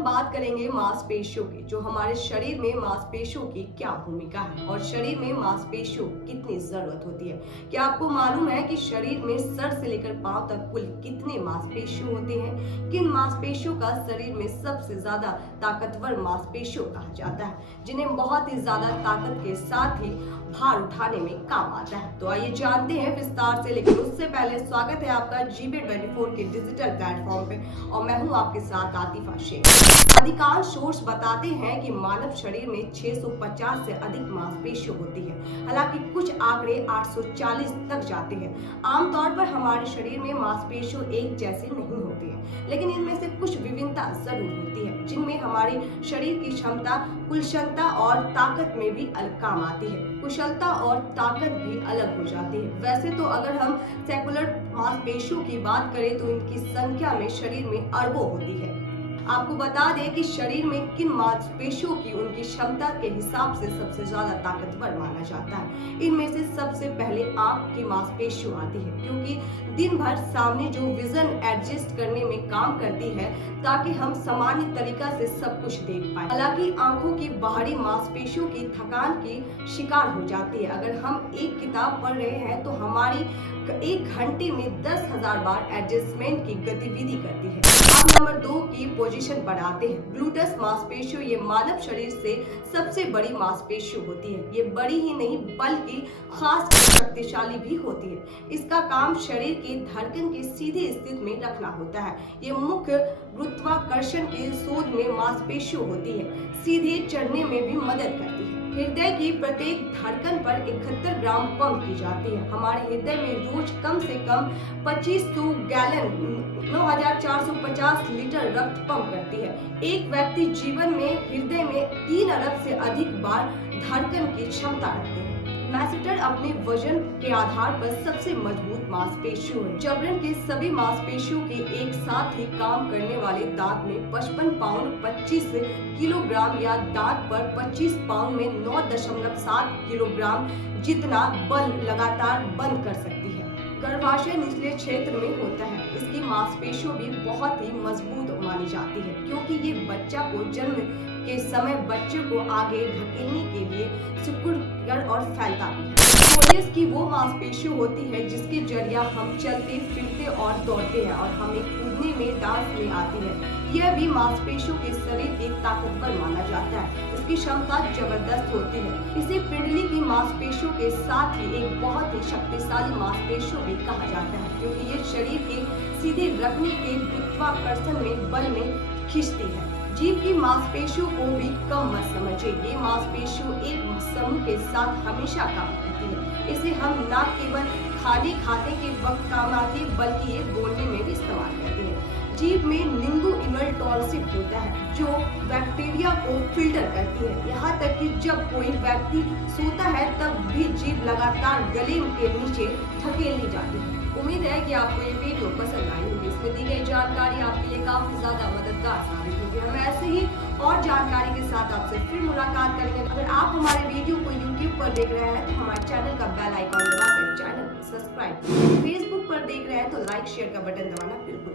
हम बात करेंगे मांसपेशियों की, जो हमारे शरीर में मांसपेशियों की क्या भूमिका है और शरीर में मांसपेशियों कितनी जरूरत होती है। क्या आपको मालूम है कि शरीर में सर से लेकर पांव तक कुल कितने मांसपेशियों होते हैं? किन मांसपेशियों का शरीर में सबसे ज्यादा ताकतवर मांसपेशियों कहा जाता है, जिन्हें बहुत ही ज्यादा ताकत के साथ ही भार उठाने में काम आता है? तो आइए जानते हैं विस्तार से, लेकिन उससे पहले स्वागत है आपका GB24 के डिजिटल प्लेटफॉर्म पे और मैं हूं आपके साथ आतिफा शेख। अधिकांश सोर्स बताते हैं कि मानव शरीर में 650 से अधिक मांसपेशियां होती है। हालांकि कुछ आंकड़े 840 तक जाते हैं। आमतौर पर हमारे शरीर में मांसपेशियां एक जैसी नहीं होती हैं, लेकिन इनमें से कुछ विभिन्नता जरूर होती है, जिनमें हमारे शरीर की क्षमता, कुशलता और ताकत में भी अलग काम आती है। कुशलता और ताकत भी अलग हो जाती है। वैसे तो अगर हम सेकुलर मांसपेशियों की बात करें तो इनकी संख्या में शरीर में अरबों होती है। आपको बता दें कि शरीर में किन मांसपेशियों की उनकी क्षमता के हिसाब से सबसे ज्यादा ताकतवर माना जाता है। इनमें से सबसे पहले आंख की मांसपेशियां आती है, क्योंकि दिन भर सामने जो विजन एडजस्ट करने में काम करती है ताकि हम सामान्य तरीका से सब कुछ देख पाए। हालांकि आंखों की बाहरी मांसपेशियों की थकान की शिकार हो जाती है। अगर हम एक किताब पढ़ रहे हैं तो हमारी 1 घंटे में 10,000 बार एडजस्टमेंट की गतिविधि करती है। अब नंबर 2 की पोजीशन पर आते हैं। ग्लूटस मांसपेशियों ये मानव शरीर से सबसे बड़ी मांसपेशियों होती है। ये बड़ी ही नहीं बल्कि खास शक्तिशाली भी होती है। इसका काम शरीर की धड़कन के सीधे स्थिति में रखना होता है। ये मुख्य गुरुत्वाकर्षण के शोध में मांसपेशियों होती है, सीधे चढ़ने में भी मदद करती है। हृदय की प्रत्येक धड़कन पर 71 ग्राम पंप की जाती है। हमारे हृदय में रोज कम से कम 2500 गैलन 9450 लीटर रक्त पंप करती है। एक व्यक्ति जीवन में हृदय में 3 अरब से अधिक बार धड़कन की क्षमता रखते हैं। मैसेटर अपने वजन के आधार पर सबसे मजबूत मांसपेशियों है। जबरन के सभी मांसपेशियों के एक साथ ही काम करने वाले दांत में 55 पाउंड 25 किलोग्राम या दांत पर 25 पाउंड में 9.7 किलोग्राम जितना बल लगातार बंद कर सकती है। गर्भाशय निचले क्षेत्र में होता है। इसकी मांसपेशियों भी बहुत ही मजबूत मानी जाती है, क्योंकि ये बच्चा को जन्म के समय बच्चे को आगे धकेलने के लिए सिकुड़कर और फैलता भी है। सोलियस की वो मांसपेशियां होती है जिसके जरिए हम चलते फिरते और दौड़ते हैं और हमें कूदने में डांस में आती है। यह भी मांसपेशियों के शरीर एक ताकतवर माना जाता है। इसकी क्षमता जबरदस्त होती है। इसे पिंडली की मांसपेशियों के साथ ही एक बहुत ही शक्तिशाली मांसपेशियों भी कहा जाता है, क्योंकि ये शरीर के सीधे रखने के गुरुत्वाकर्षण में बल में खींचती है। जीभ की मांसपेशियों को भी कम मत समझिए। ये मांसपेशियों एक समूह के साथ हमेशा काम करती है। इसे हम न केवल खाने खाते के वक्त काम आती है, बल्कि ये बोलने में भी इस्तेमाल करते हैं। जीभ में लिंगुइनल टॉन्सिल होता है, जो बैक्टीरिया को फिल्टर करती है। यहाँ तक कि जब कोई व्यक्ति सोता है तब भी जीभ लगातार गले के नीचे धकेली जाती है। उम्मीद है कि आपको ये वीडियो पसंद आई होगी। इसमें दी गई जानकारी आपके लिए काफी ज्यादा मददगार साबित होगी। हम ऐसे ही और जानकारी के साथ आपसे फिर मुलाकात करेंगे। अगर आप हमारे वीडियो को YouTube पर देख रहे हैं तो हमारे चैनल का बेल आइकॉन दबाकर चैनल को सब्सक्राइब, फेसबुक पर देख रहे हैं तो लाइक शेयर का बटन दबाना बिल्कुल